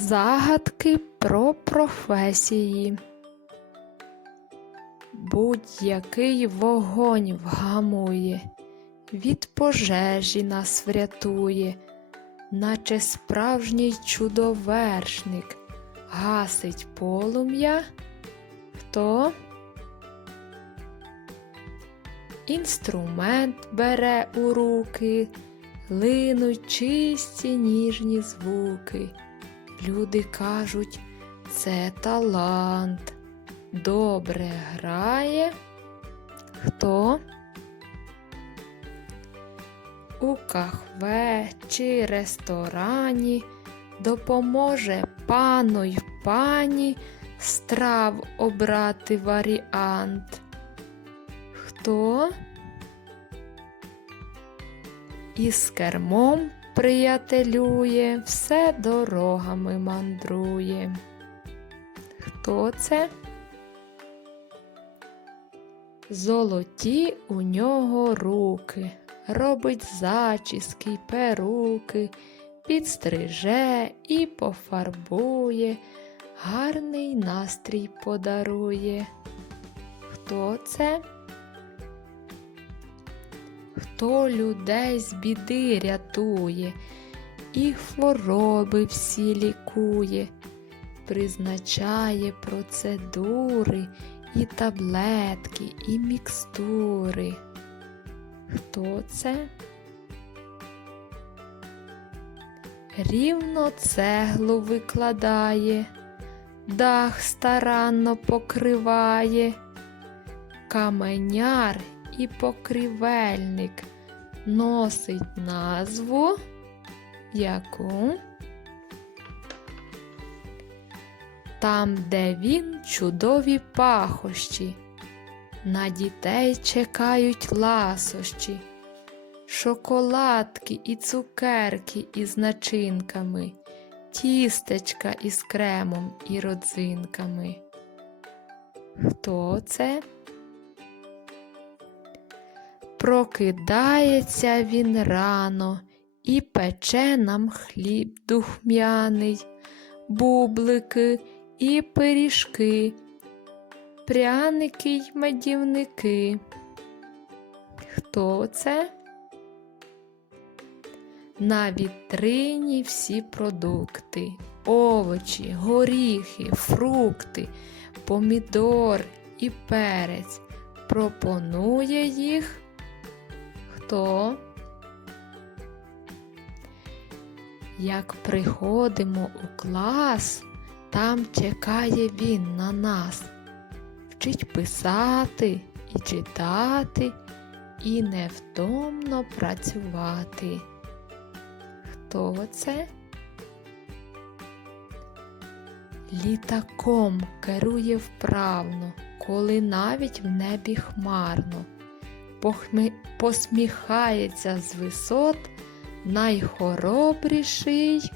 Загадки про професії. Будь-який вогонь вгамує, від пожежі нас врятує, наче справжній чудовершник, гасить полум'я. Хто? Інструмент бере у руки, линуть чисті ніжні звуки. Люди кажуть, це талант. Добре грає. Хто? У кахве чи ресторані допоможе пану й пані страв обрати варіант. Хто? Із кермом приятелює, все дорогами мандрує. Хто це? Золоті у нього руки, робить зачіски перуки, підстриже і пофарбує, гарний настрій подарує. Хто це? Хто людей з біди рятує і хвороби всі лікує, призначає процедури і таблетки, і мікстури. Хто це? Рівно цеглу викладає, дах старанно покриває, каменяр і покрівельник носить назву яку? Там, де він чудові пахощі, на дітей чекають ласощі, шоколадки і цукерки із начинками, тістечка із кремом і родзинками. Хто це? Прокидається він рано і пече нам хліб духмяний, бублики і пиріжки, пряники й медівники. Хто це? На вітрині всі продукти, овочі, горіхи, фрукти, помідор і перець. Пропонує їх хто? Як приходимо у клас, там чекає він на нас, вчить писати і читати, і невтомно працювати. Хто це? Літаком керує вправно, коли навіть в небі хмарно, Похмі... посміхається з висот найхоробріший